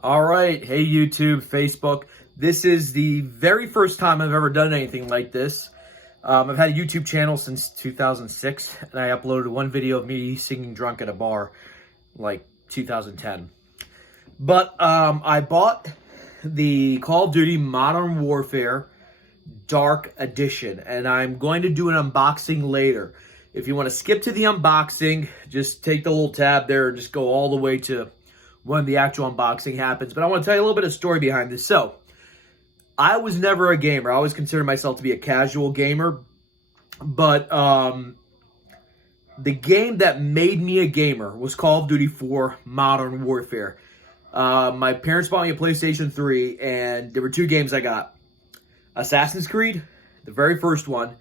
All right. Hey, YouTube, Facebook. This is the very first time I've ever done anything like this. I've had a YouTube channel since 2006, and I uploaded one video of me singing drunk at a bar, like 2010. But I bought the Call of Duty Modern Warfare Dark Edition, and I'm going to do an unboxing later. If you want to skip to the unboxing, just take the little tab there and just go all the way to when the actual unboxing happens. But I want to tell you a little bit of story behind this. So, I was never a gamer. I always considered myself to be a casual gamer. But the game that made me a gamer was Call of Duty 4 Modern Warfare. My parents bought me a PlayStation 3, and there were two games I got. Assassin's Creed, the very first one,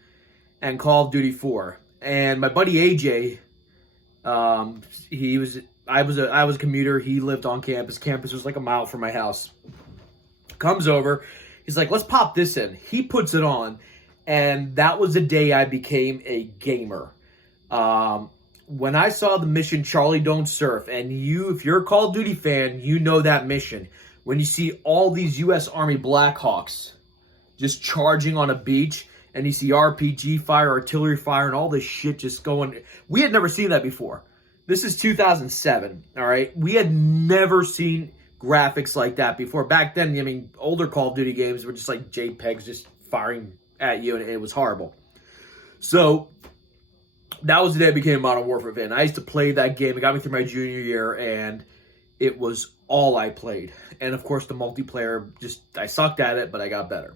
and Call of Duty 4. And my buddy AJ, I was a commuter. He lived on campus. Campus was like a mile from my house. Comes over. He's like, let's pop this in. He puts it on. And that was the day I became a gamer. When I saw the mission Charlie Don't Surf, and if you're a Call of Duty fan, you know that mission. When you see all these U.S. Army Blackhawks just charging on a beach, and you see RPG fire, artillery fire, and all this shit just going. We had never seen that before. This is 2007, all right? We had never seen graphics like that before. Back then, I mean, older Call of Duty games were just like JPEGs just firing at you, and it was horrible. So, that was the day I became a Modern Warfare fan. I used to play that game. It got me through my junior year, and it was all I played. And, of course, the multiplayer, I sucked at it, but I got better.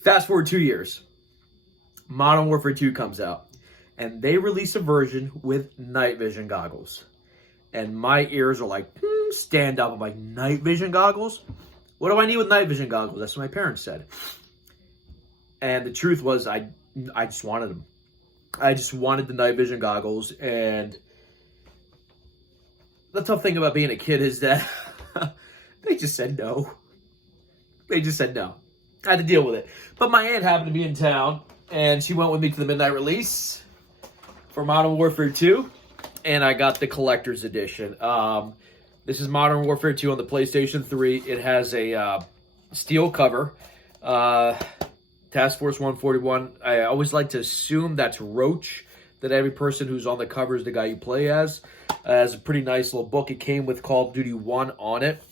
Fast forward 2 years. Modern Warfare 2 comes out. And they release a version with NightVision Goggles. And my ears are like, stand up. I'm like, NightVision Goggles? What do I need with NightVision Goggles? That's what my parents said. And the truth was, I just wanted them. I just wanted the NightVision Goggles. And the tough thing about being a kid is that they just said no. They just said no. I had to deal with it. But my aunt happened to be in town, and she went with me to the midnight release for Modern Warfare 2, and I got the collector's edition. This is Modern Warfare 2 on the PlayStation 3. It has a steel cover. Task Force 141. I always like to assume that's Roach, that every person who's on the cover is the guy you play as. It has a pretty nice little book. It came with Call of Duty 1 on it.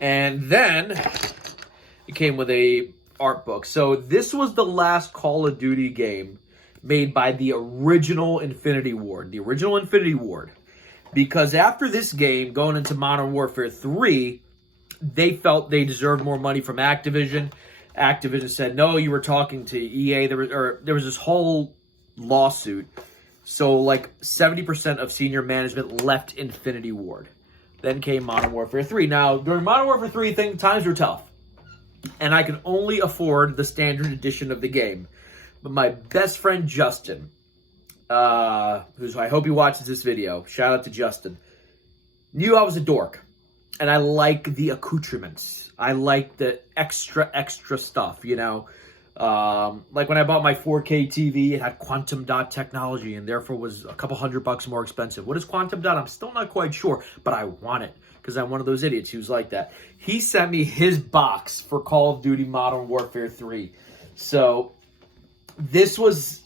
And then it came with a art book. So this was the last Call of Duty game made by the original Infinity Ward. The original Infinity Ward. Because after this game, going into Modern Warfare 3, they felt they deserved more money from Activision. Activision said, no, you were talking to EA. There was this whole lawsuit. So like 70% of senior management left Infinity Ward. Then came Modern Warfare 3. Now, during Modern Warfare 3, times were tough. And I could only afford the standard edition of the game. But my best friend, Justin, I hope he watches this video. Shout out to Justin. Knew I was a dork. And I like the accoutrements. I like the extra stuff, you know. Like when I bought my 4K TV, it had quantum dot technology and therefore was a couple $100 more expensive. What is quantum dot? I'm still not quite sure, but I want it because I'm one of those idiots who's like that. He sent me his box for Call of Duty Modern Warfare 3. So this was,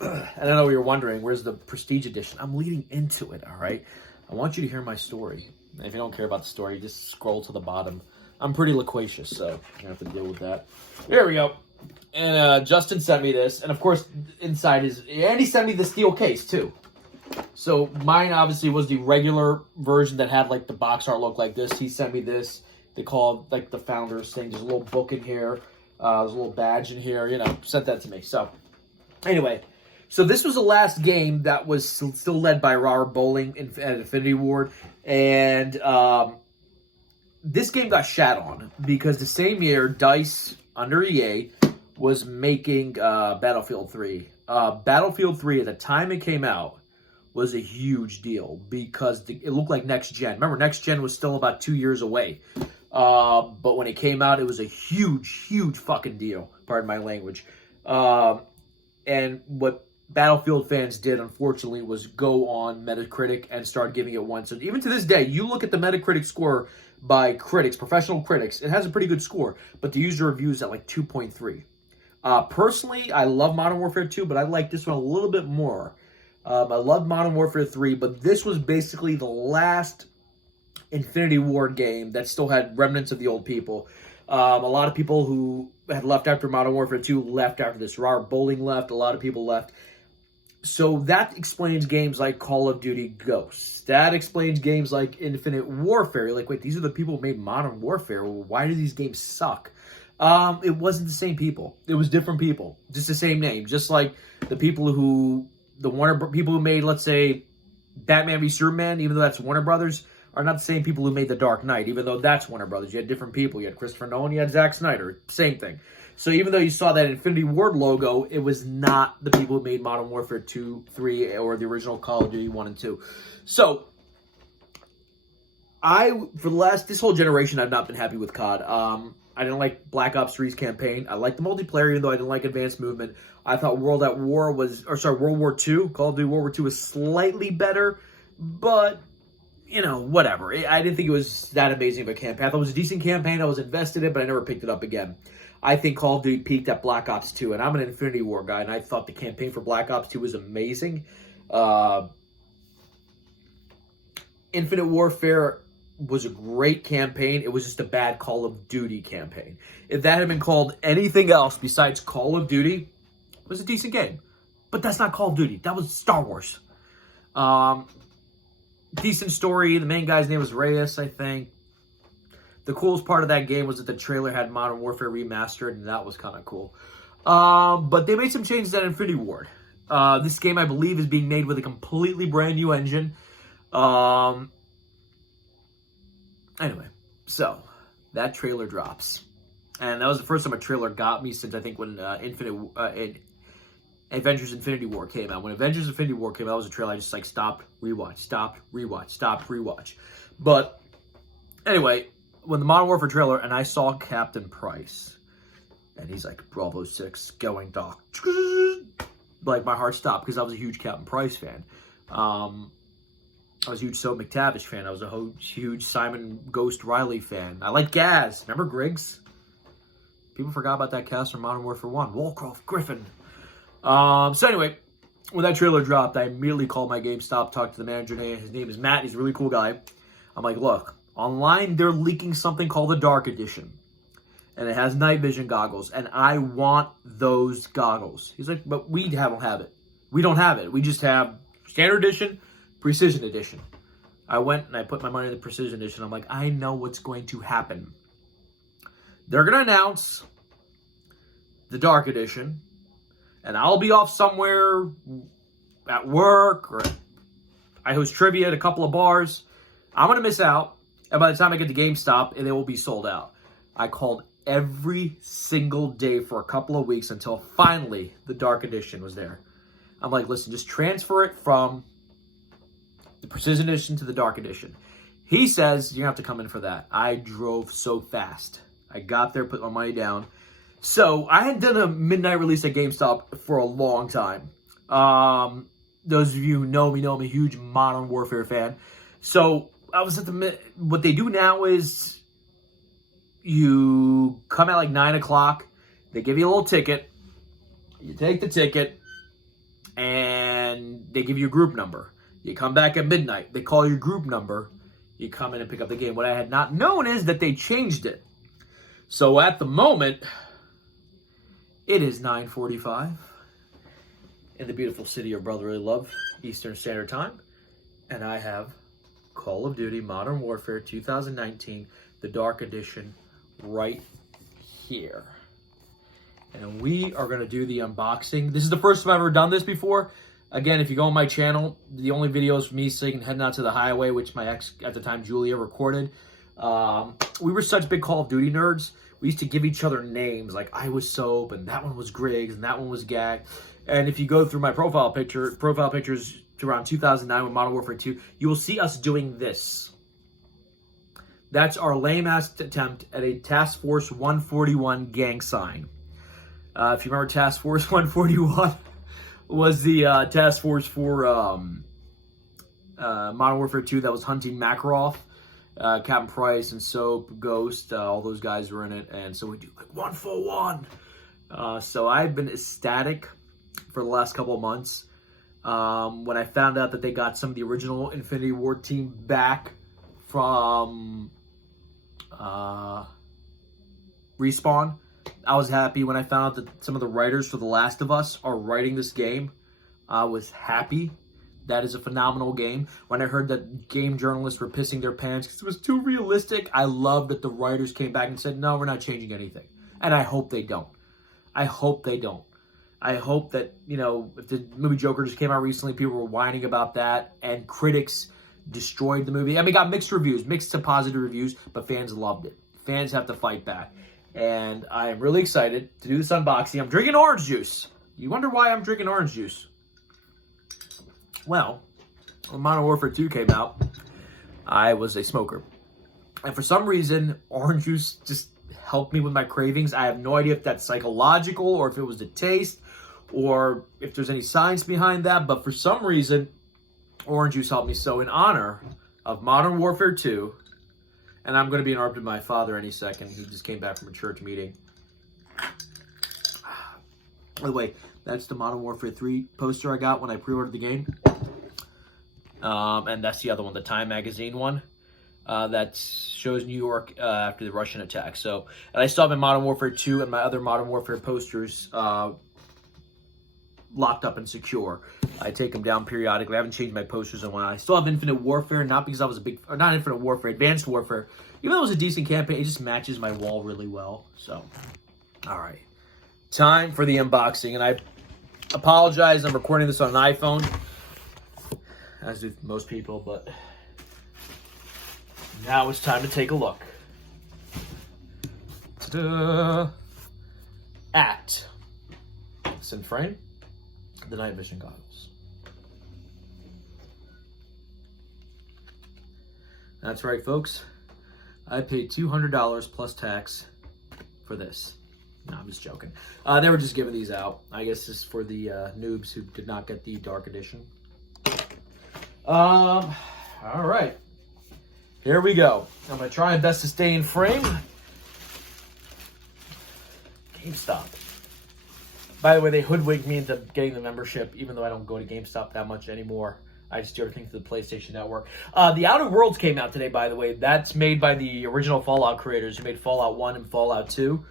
I don't know, you're wondering, where's the Prestige Edition? I'm leading into it, all right? I want you to hear my story. If you don't care about the story, just scroll to the bottom. I'm pretty loquacious, so I have to deal with that. Here we go. And Justin sent me this, and of course, inside and he sent me the steel case, too. So mine obviously was the regular version that had like the box art look like this. He sent me this. They call it like the founder's thing. There's a little book in here. There's a little badge in here, you know, sent that to me. So anyway, so this was the last game that was still led by Robert Bowling at Infinity Ward. And this game got shat on because the same year, DICE, under EA, was making Battlefield 3. Battlefield 3, at the time it came out, was a huge deal because it looked like next gen. Remember, next gen was still about 2 years away. But when it came out, it was a huge, huge fucking deal. Pardon my language. And what Battlefield fans did, unfortunately, was go on Metacritic and start giving it 1. So even to this day, you look at the Metacritic score by critics, professional critics, it has a pretty good score, but the user reviews at like 2.3. Personally, I love Modern Warfare 2, but I like this one a little bit more. I love Modern Warfare 3, but this was basically the last Infinity Ward game that still had remnants of the old people. A lot of people who had left after Modern Warfare 2 left after this. Robert Bowling left. A lot of people left. So that explains games like Call of Duty Ghosts. That explains games like Infinite Warfare. You're like, wait, these are the people who made Modern Warfare. Why do these games suck? It wasn't the same people. It was different people. Just the same name. Just like the people who, the Warner people who made, let's say, Batman v Superman, even though that's Warner Brothers, are not the same people who made The Dark Knight, even though that's Warner Brothers. You had different people. You had Christopher Nolan, you had Zack Snyder. Same thing. So even though you saw that Infinity Ward logo, it was not the people who made Modern Warfare 2, 3, or the original Call of Duty 1 and 2. So, this whole generation, I've not been happy with COD. I didn't like Black Ops 3's campaign. I liked the multiplayer, even though I didn't like Advanced Movement. I thought World War II, Call of Duty World War II was slightly better, but, you know, whatever. I didn't think it was that amazing of a campaign. I thought it was a decent campaign. I was invested in it, but I never picked it up again. I think Call of Duty peaked at Black Ops 2, and I'm an Infinity War guy, and I thought the campaign for Black Ops 2 was amazing. Infinite Warfare was a great campaign. It was just a bad Call of Duty campaign. If that had been called anything else besides Call of Duty, it was a decent game. But that's not Call of Duty. That was Star Wars. Decent story. The main guy's name was Reyes, I think. The coolest part of that game was that the trailer had Modern Warfare Remastered, and that was kind of cool. But they made some changes at Infinity Ward. This game, I believe, is being made with a completely brand new engine. Anyway, so that trailer drops. And that was the first time a trailer got me since I think when Avengers Infinity War came out. When Avengers Infinity War came out, that was a trailer I just like stopped, rewatch, stopped, rewatch, stopped, rewatch. But anyway, when the Modern Warfare trailer, and I saw Captain Price, and he's like, Bravo 6, going Doc. Like, my heart stopped because I was a huge Captain Price fan. I was a huge So McTavish fan. I was a huge Simon Ghost Riley fan. I like Gaz. Remember Griggs? People forgot about that cast from Modern Warfare 1. Wolcroft, Griffin. So anyway, when that trailer dropped, I immediately called my GameStop, talked to the manager. His name is Matt. He's a really cool guy. I'm like, look, online they're leaking something called the Dark Edition. And it has NightVision goggles. And I want those goggles. He's like, but we don't have it. We don't have it. We just have Standard Edition, Precision Edition. I went and I put my money in the Precision Edition. I'm like, I know what's going to happen. They're going to announce the Dark Edition. And I'll be off somewhere at work, or I host trivia at a couple of bars. I'm going to miss out. And by the time I get to GameStop, they will be sold out. I called every single day for a couple of weeks until finally the Dark Edition was there. I'm like, listen, just transfer it from the Precision Edition to the Dark Edition. He says, you're going to have to come in for that. I drove so fast. I got there, put my money down. So, I had done a midnight release at GameStop for a long time. Those of you who know me I'm a huge Modern Warfare fan. So, I was at what they do now is you come at like 9 o'clock. They give you a little ticket. You take the ticket. And they give you a group number. You come back at midnight. They call your group number. You come in and pick up the game. What I had not known is that they changed it. So at the moment, it is 9:45 in the beautiful city of brotherly love, Eastern Standard Time. And I have Call of Duty Modern Warfare 2019, the Dark Edition, right here. And we are going to do the unboxing. This is the first time I've ever done this before. Again, if you go on my channel, the only videos of me sitting heading out to the highway, which my ex at the time, Julia, recorded. We were such big Call of Duty nerds. We used to give each other names, like I was Soap, and that one was Griggs, and that one was Gag. And if you go through my profile pictures to around 2009 with Modern Warfare 2, you will see us doing this. That's our lame-ass attempt at a Task Force 141 gang sign. If you remember Task Force 141, was the task force for Modern Warfare 2 that was hunting Makarov. Captain Price and Soap, Ghost, all those guys were in it. And so we do like 1-for-1. So I've been ecstatic for the last couple of months. When I found out that they got some of the original Infinity Ward team back from Respawn, I was happy. When I found out that some of the writers for The Last of Us are writing this game, I was happy. That is a phenomenal game. When I heard that game journalists were pissing their pants because it was too realistic, I love that the writers came back and said, no, we're not changing anything. And I hope they don't. I hope they don't. I hope that, you know, if the movie Joker just came out recently, people were whining about that, and critics destroyed the movie. I mean, it got mixed reviews, mixed to positive reviews, but fans loved it. Fans have to fight back. And I am really excited to do this unboxing. I'm drinking orange juice. You wonder why I'm drinking orange juice? Well, when Modern Warfare 2 came out, I was a smoker. And for some reason, orange juice just helped me with my cravings. I have no idea if that's psychological or if it was the taste or if there's any science behind that. But for some reason, orange juice helped me. So in honor of Modern Warfare 2, and I'm going to be interrupted by my father any second. He just came back from a church meeting. By the way, that's the Modern Warfare 3 poster I got when I pre-ordered the game. And that's the other one, the Time Magazine one. That shows New York after the Russian attack. So, and I still have my Modern Warfare 2 and my other Modern Warfare posters locked up and secure. I take them down periodically. I haven't changed my posters in a while. I still have Infinite Warfare, not because I was a big, or not Infinite Warfare, Advanced Warfare. Even though it was a decent campaign, it just matches my wall really well. So, all right. Time for the unboxing. And I apologize, I'm recording this on an iPhone, as do most people, but now it's time to take a look. Ta-da! At Frame, the NightVision Goggles. That's right, folks. I paid $200 plus tax for this. No, I'm just joking. They were just giving these out. I guess this is for the noobs who did not get the Dark Edition. All right. Here we go. I'm going to try my best to stay in frame. GameStop. By the way, they hoodwinked me into getting the membership, even though I don't go to GameStop that much anymore. I just do everything through the PlayStation Network. The Outer Worlds came out today, by the way. That's made by the original Fallout creators who made Fallout 1 and Fallout 2.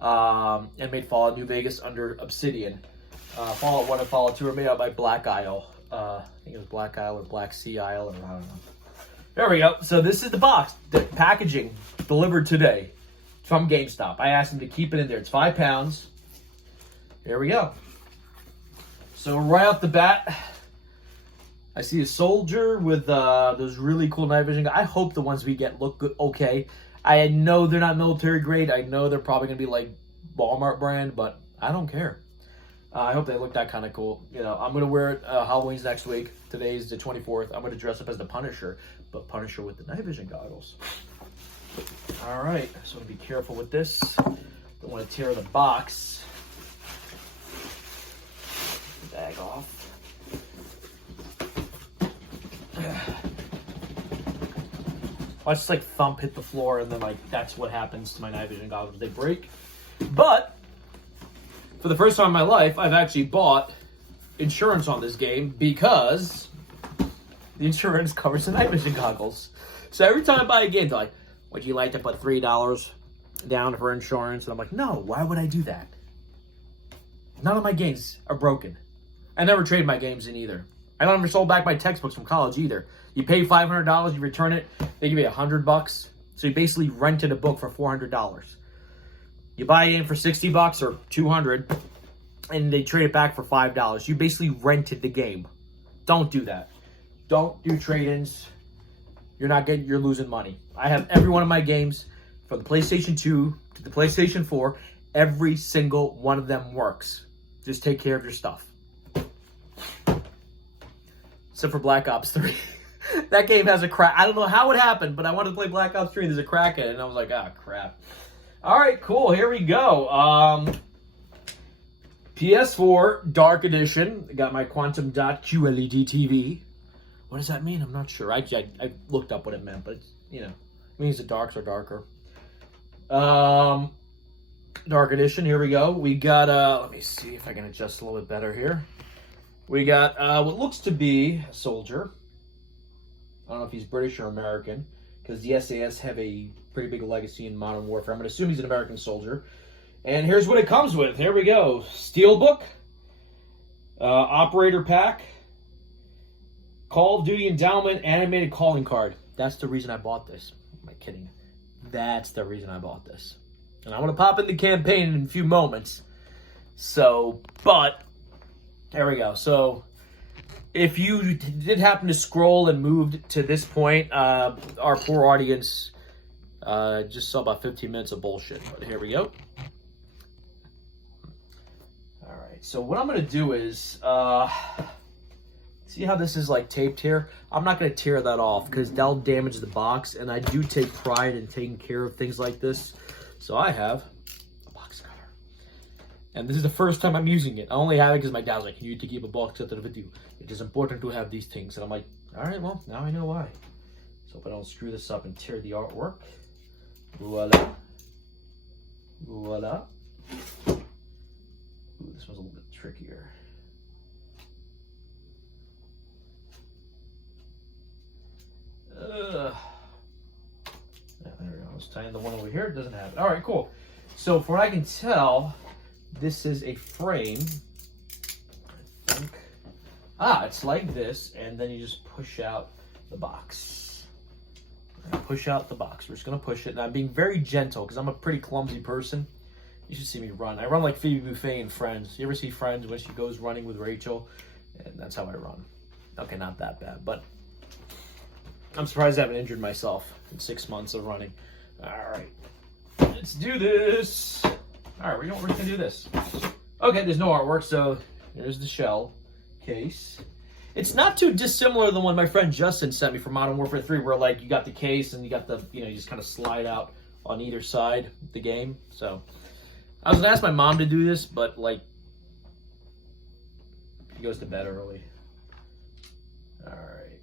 And made Fallout New Vegas under Obsidian. Fallout 1 and Fallout 2 were made out by Black Isle. I think it was Black Isle or Black Sea Isle, or I don't know. There we go. So this is the box. The packaging delivered today from GameStop. I asked them to keep it in there. It's 5 pounds. Here we go. So right off the bat, I see a soldier with those really cool night vision. I hope the ones we get look good. Okay. I know they're not military grade. I know they're probably going to be like Walmart brand, but I don't care. I hope they look that kind of cool. You know, I'm going to wear it Halloween's next week. Today's the 24th. I'm going to dress up as the Punisher, but Punisher with the night vision goggles. All right. So I'm going to be careful with this. Don't want to tear the box. The bag off. I just like thump, hit the floor, and then like that's what happens to my night vision goggles. They break. But for the first time in my life, I've actually bought insurance on this game because the insurance covers the night vision goggles. So every time I buy a game, they're like, would you like to put $3 down for insurance? And I'm like, no, why would I do that? None of my games are broken. I never trade my games in either. I never sold back my textbooks from college either. You pay $500, you return it, they give you $100. So you basically rented a book for $400. You buy it in for $60 or $200, and they trade it back for $5. You basically rented the game. Don't do that. Don't do trade-ins. You're losing money. I have every one of my games from the PlayStation 2 to the PlayStation 4. Every single one of them works. Just take care of your stuff. Except for Black Ops 3. That game has a crack. I don't know how it happened, but I wanted to play Black Ops 3 and there's a crack in it, and I was like, ah, crap. All right, cool. Here we go. PS4 Dark Edition. I got my Quantum Dot QLED TV. What does that mean? I'm not sure. I looked up what it meant, but it's, you know, it means the darks are darker. Dark Edition. Here we go. We got let me see if I can adjust a little bit better here. We got what looks to be a soldier. I don't know if he's British or American, because the SAS have a pretty big legacy in Modern Warfare. I'm going to assume he's an American soldier. And here's what it comes with. Here we go. Steelbook. Operator pack. Call of Duty Endowment Animated Calling Card. That's the reason I bought this. Am I kidding? That's the reason I bought this. And I'm going to pop in the campaign in a few moments. So, but, there we go. So, if you did happen to scroll and moved to this point, our poor audience just saw about 15 minutes of bullshit. But here we go. All right. So what I'm going to do is, see how this is like taped here? I'm not going to tear that off because that'll damage the box. And I do take pride in taking care of things like this. So I have a box cutter. And this is the first time I'm using it. I only have it because my dad's like, you need to keep a box cutter with you. It is important to have these things. And I'm like, all right, well, now I know why. So if I don't screw this up and tear the artwork. Voila. Voila. Ooh, this one's a little bit trickier. Yeah, there we go. I was tying the one over here. It doesn't have it. All right, cool. So, from what I can tell, this is a frame. I think. It's like this, and then you just push out the box. Push out the box. We're just gonna push it, and I'm being very gentle because I'm a pretty clumsy person. You should see me run. I run like Phoebe Buffay in Friends. You ever see Friends when she goes running with Rachel? And that's how I run. Okay, not that bad, but I'm surprised I haven't injured myself in 6 months of running. All right, let's do this. All right, we're just gonna do this. Okay, there's no artwork, so there's the shell case. It's not too dissimilar to the one my friend Justin sent me for Modern Warfare 3, where like you got the case and you got the, you know, you just kind of slide out on either side of the game. So I was gonna ask my mom to do this, but like she goes to bed early. All right.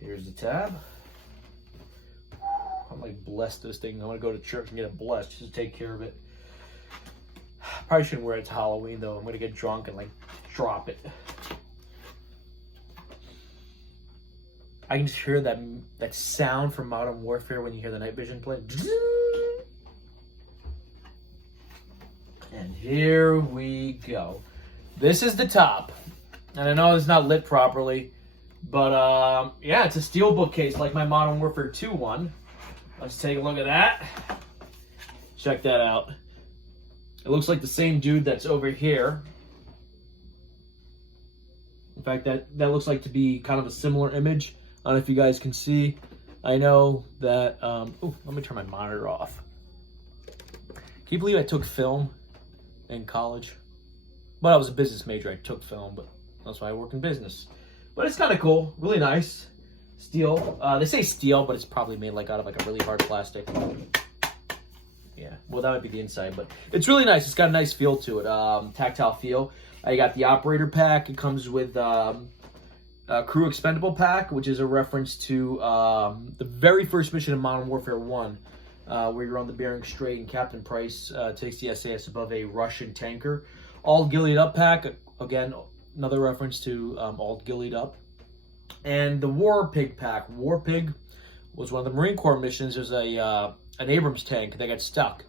Here's the tab. I'm like blessed this thing. I'm gonna go to church and get it blessed just to take care of it. Probably shouldn't wear it to Halloween though. I'm gonna get drunk and like drop it. I can just hear that sound from Modern Warfare when you hear the night vision play. And here we go. This is the top. And I know it's not lit properly, but yeah, it's a steelbook case like my Modern Warfare 2 one. Let's take a look at that. Check that out. It looks like the same dude that's over here. In fact, that looks like to be kind of a similar image. I don't know if you guys can see. I know that, let me turn my monitor off. Can you believe I took film in college? Well, I was a business major. I took film, but that's why I work in business. But it's kind of cool. Really nice. Steel. They say steel, but it's probably made like out of like a really hard plastic. Yeah, well, that might be the inside, but it's really nice. It's got a nice feel to it, tactile feel. I got the operator pack. It comes with a crew expendable pack, which is a reference to the very first mission in Modern Warfare 1, where you're on the Bering Strait and Captain Price takes the SAS above a Russian tanker. All Gillied Up pack, again, another reference to All Gillied Up. And the War Pig pack. War Pig was one of the Marine Corps missions. There's an Abrams tank that got stuck.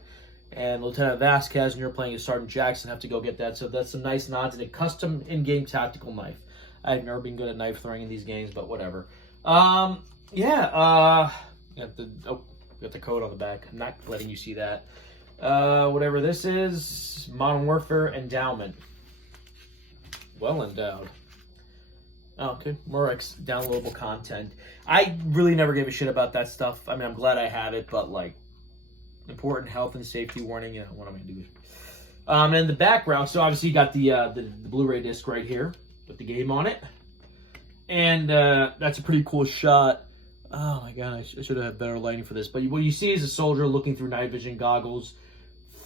And Lieutenant Vasquez, and you're playing as Sergeant Jackson, have to go get that. So that's some nice nods and a custom in-game tactical knife. I've never been good at knife throwing in these games, but whatever. Got the code on the back. I'm not letting you see that. Whatever this is, Modern Warfare Endowment. Well endowed. Oh, okay. More downloadable content. I really never gave a shit about that stuff. I mean, I'm glad I have it, but like, important health and safety warning. You know, what am I gonna do? And the background. So obviously you got the Blu-ray disc right here with the game on it, and that's a pretty cool shot. Oh my god, I should have had better lighting for this. But what you see is a soldier looking through night vision goggles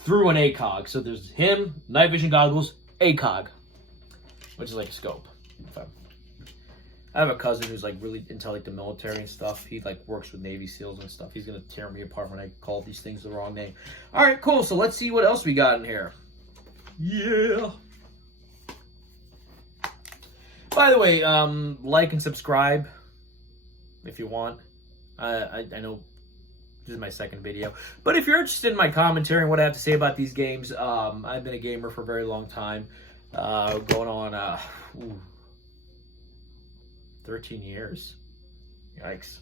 through an ACOG. So there's him, NightVision Goggles, ACOG, which is like a scope. Okay. I have a cousin who's like really into like the military and stuff. He like works with Navy SEALs and stuff. He's gonna tear me apart when I call these things the wrong name. All right, cool. So let's see what else we got in here. Yeah. By the way, like and subscribe if you want. I know this is my second video, but if you're interested in my commentary and what I have to say about these games, I've been a gamer for a very long time, going on 13 years. Yikes.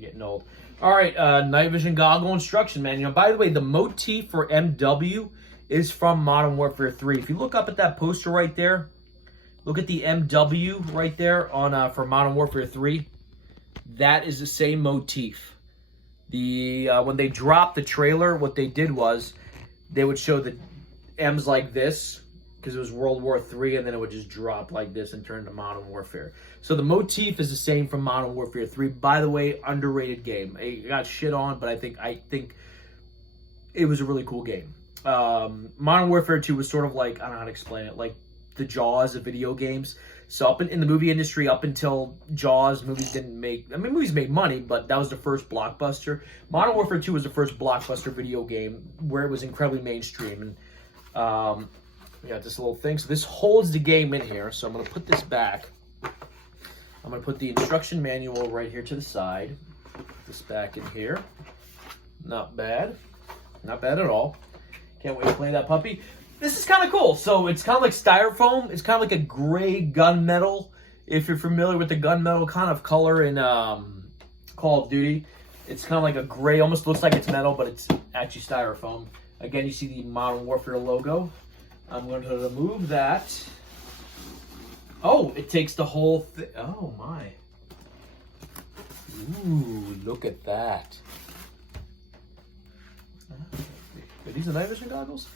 Getting old. All right, night vision goggle instruction manual. By the way, the motif for MW is from Modern Warfare 3. If you look up at that poster right there, look at the MW right there on for Modern Warfare 3. That is the same motif. The when they dropped the trailer, what they did was they would show the M's like this because it was World War 3, and then it would just drop like this and turn to Modern Warfare. So the motif is the same from Modern Warfare 3. By the way, underrated game. It got shit on, but I think it was a really cool game. Modern Warfare 2 was sort of like, I don't know how to explain it, like the Jaws of video games. So up in the movie industry, up until Jaws, movies didn't make, I mean, movies made money, but that was the first blockbuster. Modern Warfare 2 was the first blockbuster video game where it was incredibly mainstream. And we got this little thing. So this holds the game in here. So I'm going to put this back. I'm going to put the instruction manual right here to the side. Put this back in here. Not bad. Not bad at all. Can't wait to play that puppy. This is kind of cool. So it's kind of like styrofoam. It's kind of like a gray gunmetal. If you're familiar with the gunmetal kind of color in Call of Duty, it's kind of like a gray, almost looks like it's metal, but it's actually styrofoam. Again, you see the Modern Warfare logo. I'm going to remove that. Oh, it takes the whole thing. Oh, my. Ooh, look at that. Are these the night vision goggles?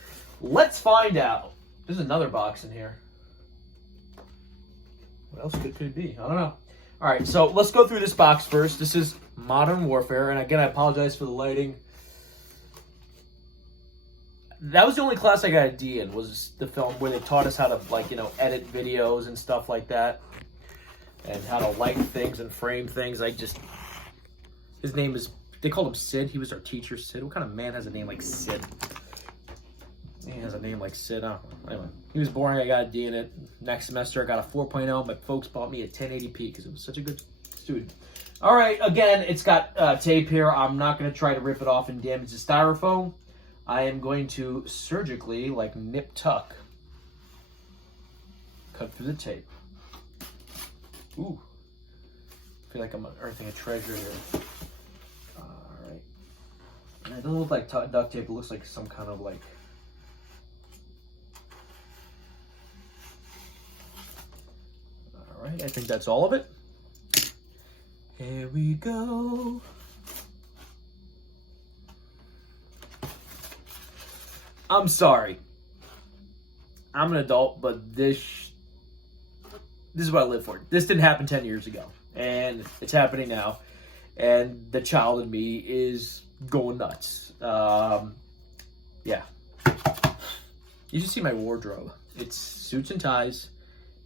Let's find out. There's another box in here. What else could it be? I don't know. All right, so let's go through this box first. This is Modern Warfare, and again, I apologize for the lighting. That was the only class I got a D in, was the film where they taught us how to, like, you know, edit videos and stuff like that, and how to light things and frame things. His name is, they called him Sid. He was our teacher, Sid. What kind of man has a name like Sid? He has a name like Sid. Oh, anyway, he was boring. I got a D in it. Next semester, I got a 4.0. My folks bought me a 1080p because it was such a good student. All right, again, it's got tape here. I'm not going to try to rip it off and damage the styrofoam. I am going to surgically, like nip tuck, cut through the tape. Ooh, I feel like I'm unearthing a treasure here. All right, and it doesn't look like duct tape. It looks like some kind of like. All right, I think that's all of it. Here we go. I'm sorry. I'm an adult, but this is what I live for. This didn't happen 10 years ago, and it's happening now, and the child in me is going nuts. Yeah. You should see my wardrobe. It's suits and ties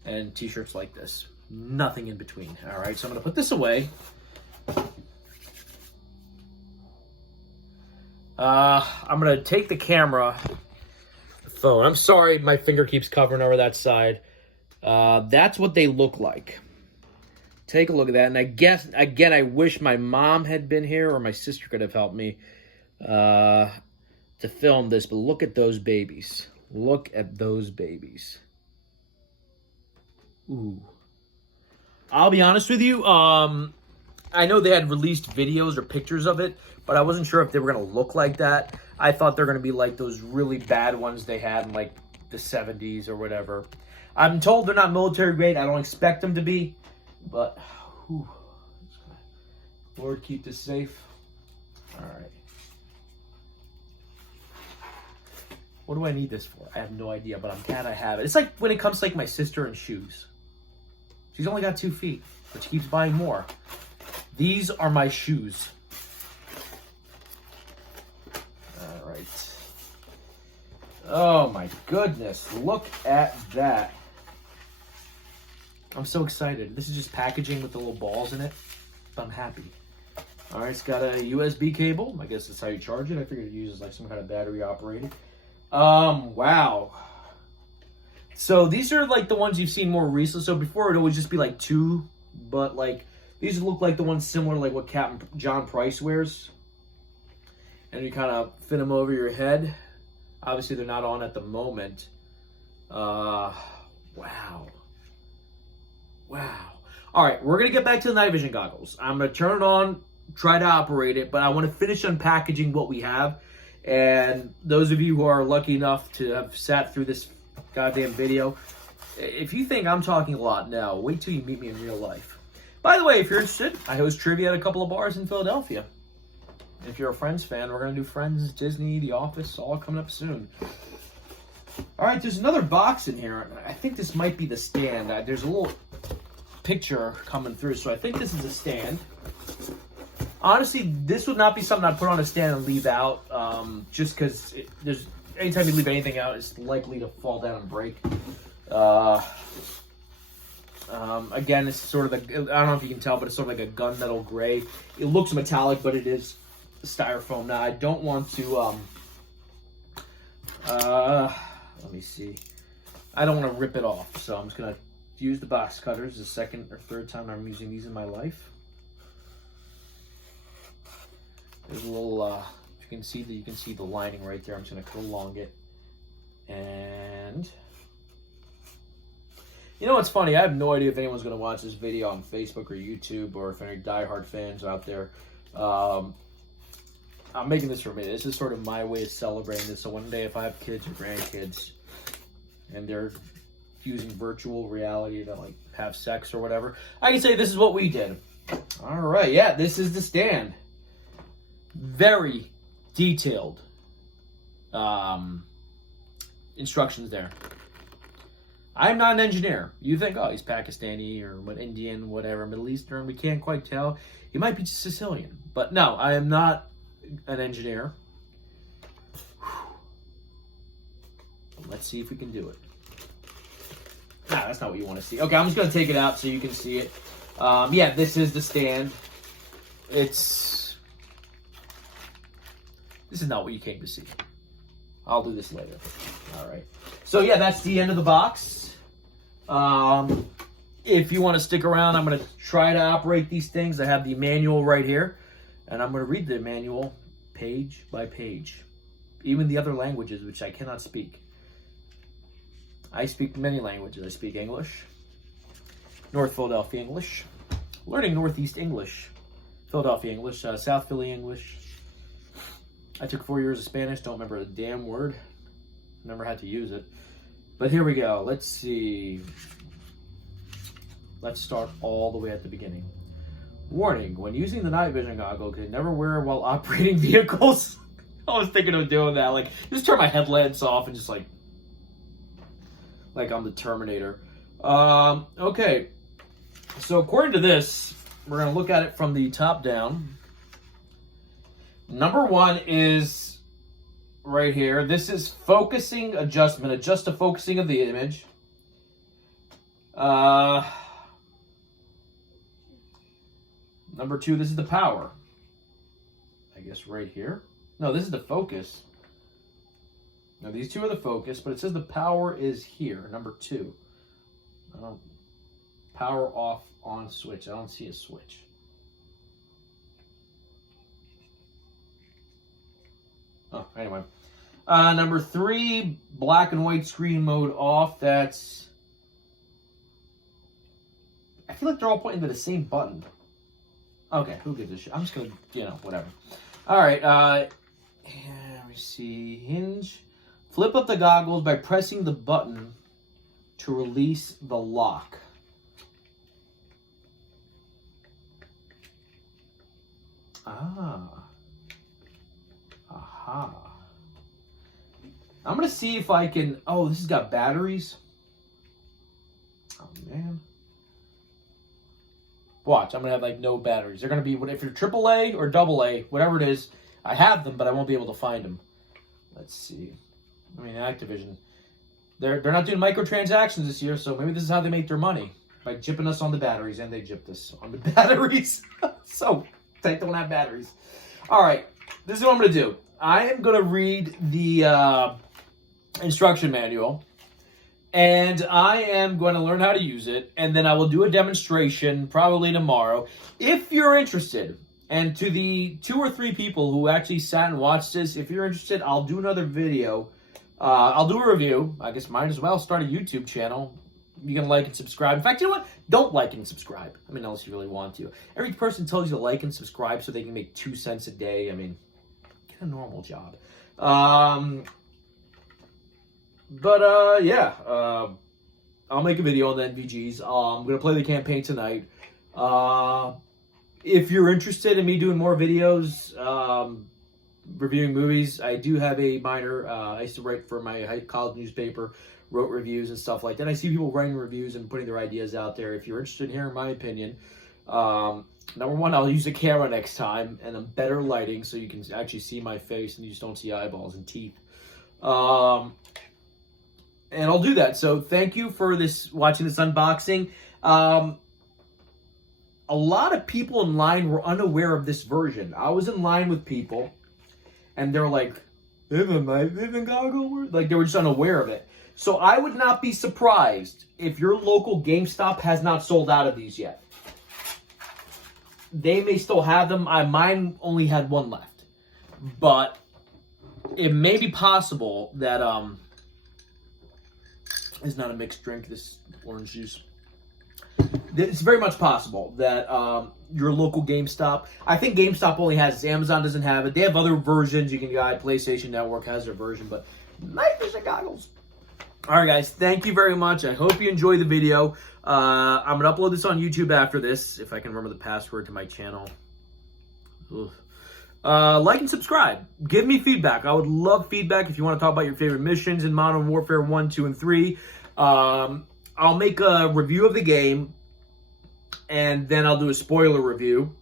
and t-shirts like this. Nothing in between. All right, so I'm going to put this away. I'm going to take the camera, the phone. I'm sorry, my finger keeps covering over that side. That's what they look like. Take a look at that. And I guess, again, I wish my mom had been here or my sister could have helped me to film this. But look at those babies. Look at those babies. Ooh. I'll be honest with you. I know they had released videos or pictures of it, but I wasn't sure if they were going to look like that. I thought they were going to be like those really bad ones they had in like the 70s or whatever. I'm told they're not military grade. I don't expect them to be, but whew, Lord, keep this safe. All right. What do I need this for? I have no idea, but I'm glad I have it. It's like when it comes to like my sister and shoes. She's only got 2 feet, but she keeps buying more. These are my shoes. Oh my goodness, look at that. I'm so excited. This is just packaging with the little balls in it, but I'm happy. All right, it's got a USB cable. I guess that's how you charge it. I figured it uses like some kind of battery operated. Wow. So these are like the ones you've seen more recently. So before it would just be like two, but like these look like the ones similar to like what Captain John Price wears. And you kind of fit them over your head. Obviously they're not on at the moment. Wow. Wow. All right, we're going to get back to the night vision goggles. I'm going to turn it on, try to operate it, but I want to finish unpackaging what we have. And those of you who are lucky enough to have sat through this goddamn video, if you think I'm talking a lot now, wait till you meet me in real life. By the way, if you're interested, I host trivia at a couple of bars in Philadelphia. If you're a Friends fan, we're going to do Friends, Disney, The Office, all coming up soon. All right, there's another box in here. I think this might be the stand. There's a little picture coming through, so I think this is a stand. Honestly, this would not be something I'd put on a stand and leave out, just because there's anytime you leave anything out, it's likely to fall down and break. Again, it's sort of I don't know if you can tell, but it's sort of like a gunmetal gray. It looks metallic, but it is styrofoam. Now, I don't want to, let me see. I don't want to rip it off, so I'm just going to use the box cutters the second or third time I'm using these in my life. There's a little, you can see the lining right there. I'm just going to cut along it. And you know what's funny? I have no idea if anyone's going to watch this video on Facebook or YouTube, or if any diehard fans out there. I'm making this for me. This is sort of my way of celebrating this. So one day if I have kids or grandkids and they're using virtual reality to like have sex or whatever, I can say this is what we did. All right, yeah, this is the stand. Very detailed instructions there. I'm not an engineer. You think, oh, he's Pakistani or what, Indian, whatever, Middle Eastern. We can't quite tell. He might be Sicilian. But no, I am not an engineer. Let's see if we can do it. Nah, that's not what you want to see. Okay, I'm just going to take it out so you can see it. Yeah, this is the stand. This is not what you came to see. I'll do this later. All right. So yeah, that's the end of the box. If you want to stick around, I'm going to try to operate these things. I have the manual right here, and I'm going to read the manual page by page, even the other languages, which I cannot speak. I speak many languages. I speak English, North Philadelphia English, learning Northeast English, Philadelphia English, South Philly English. I took 4 years of Spanish. Don't remember a damn word. Never had to use it. But here we go. Let's see. Let's start all the way at the beginning. Warning, when using the night vision goggle, you can never wear while operating vehicles. I was thinking of doing that. Like, just turn my headlamps off and just like I'm the Terminator. Okay. So according to this, we're going to look at it from the top down. Number one is right here. This is focusing adjustment. Adjust the focusing of the image. Number two, this is the power. I guess right here. No, this is the focus. Now, these two are the focus, but it says the power is here, number two. Power off, on switch. I don't see a switch. Oh, anyway. Number three, black and white screen mode off. That's... I feel like they're all pointing to the same button. Okay, who gives a shit? I'm just going to, whatever. All right. Let me see. Hinge. Flip up the goggles by pressing the button to release the lock. Ah. Aha. I'm going to see if I can... Oh, this has got batteries. Oh, man. Watch, I'm going to have, like, no batteries. They're going to be, if you're AAA or AA, whatever it is, I have them, but I won't be able to find them. Let's see. I mean, Activision. They're not doing microtransactions this year, so maybe this is how they make their money. By gypping us on the batteries, and they gypped us on the batteries. So, they don't have batteries. All right, this is what I'm going to do. I am going to read the instruction manual, and I am going to learn how to use it, and then I will do a demonstration probably tomorrow. If you're interested, and to the 2 or 3 people who actually sat and watched this, if you're interested, I'll do another video. I'll do a review. I guess might as well start a YouTube channel. You can like and subscribe. In fact, you know what? Don't like and subscribe. I mean, unless you really want to. Every person tells you to like and subscribe so they can make 2 cents a day. I mean, get a normal job. Yeah. I'll make a video on the NVGs. I'm going to play the campaign tonight. If you're interested in me doing more videos, reviewing movies, I do have a minor. I used to write for my college newspaper, wrote reviews and stuff like that. I see people writing reviews and putting their ideas out there. If you're interested in hearing my opinion, number one, I'll use a camera next time and a better lighting so you can actually see my face and you just don't see eyeballs and teeth. And I'll do that. So thank you for watching this unboxing. A lot of people in line were unaware of this version. I was in line with people, and they're like, NightVision Goggles? Like, they were just unaware of it. So I would not be surprised if your local GameStop has not sold out of these yet. They may still have them. Mine only had 1 left. But it may be possible that, it's not a mixed drink, this orange juice. It's very much possible that your local GameStop, I think GameStop only has it. Amazon doesn't have it. They have other versions. You can buy. PlayStation Network has their version, but NightVision Goggles. All right, guys, thank you very much. I hope you enjoyed the video. I'm going to upload this on YouTube after this, if I can remember the password to my channel. Like and subscribe. Give me feedback. I would love feedback if you want to talk about your favorite missions in Modern Warfare 1, 2, and 3. I'll make a review of the game, and then I'll do a spoiler review.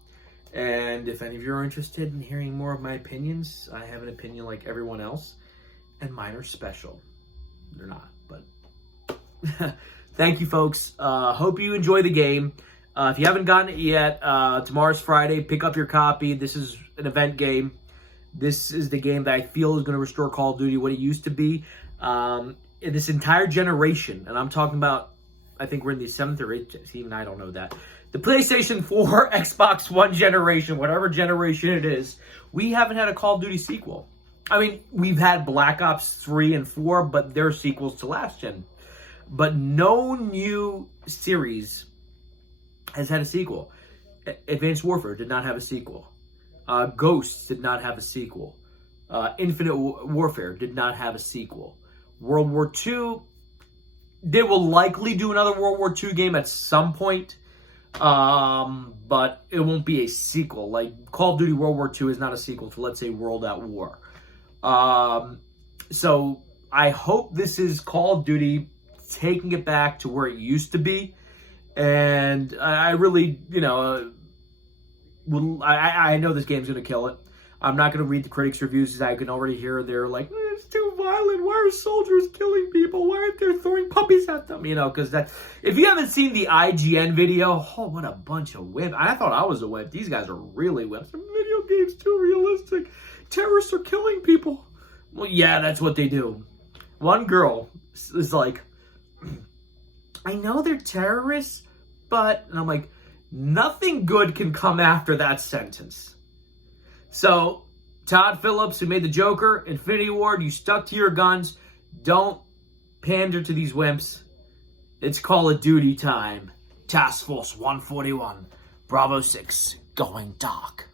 And if any of you are interested in hearing more of my opinions, I have an opinion like everyone else, and mine are special. They're not, but thank you, folks. Hope you enjoy the game. If you haven't gotten it yet, tomorrow's Friday. Pick up your copy. This is an event game. This is the game that I feel is going to restore Call of Duty what it used to be. In this entire generation, and I'm talking about, I think we're in the 7th or 8th, even I don't know that. The PlayStation 4, Xbox One generation, whatever generation it is, we haven't had a Call of Duty sequel. I mean, we've had Black Ops 3 and 4, but they're sequels to last gen. But no new series has had a sequel. Advanced Warfare did not have a sequel. Ghosts did not have a sequel. Infinite Warfare did not have a sequel. World War II, they will likely do another World War II game at some point, but it won't be a sequel. Like, Call of Duty World War II is not a sequel to, let's say, World at War. So I hope this is Call of Duty taking it back to where it used to be. And I really, you know, I know this game's going to kill it. I'm not going to read the critics' reviews because I can already hear they're like, it's too violent. Why are soldiers killing people? Why aren't they throwing puppies at them? You know, because that. If you haven't seen the IGN video, oh, what a bunch of wimps. I thought I was a wimp. These guys are really wimps. The video game's too realistic. Terrorists are killing people. Well, yeah, that's what they do. One girl is like, I know they're terrorists, but... And I'm like, nothing good can come after that sentence. So, Todd Phillips, who made the Joker, Infinity Ward, you stuck to your guns. Don't pander to these wimps. It's Call of Duty time. Task Force 141, Bravo 6, going dark.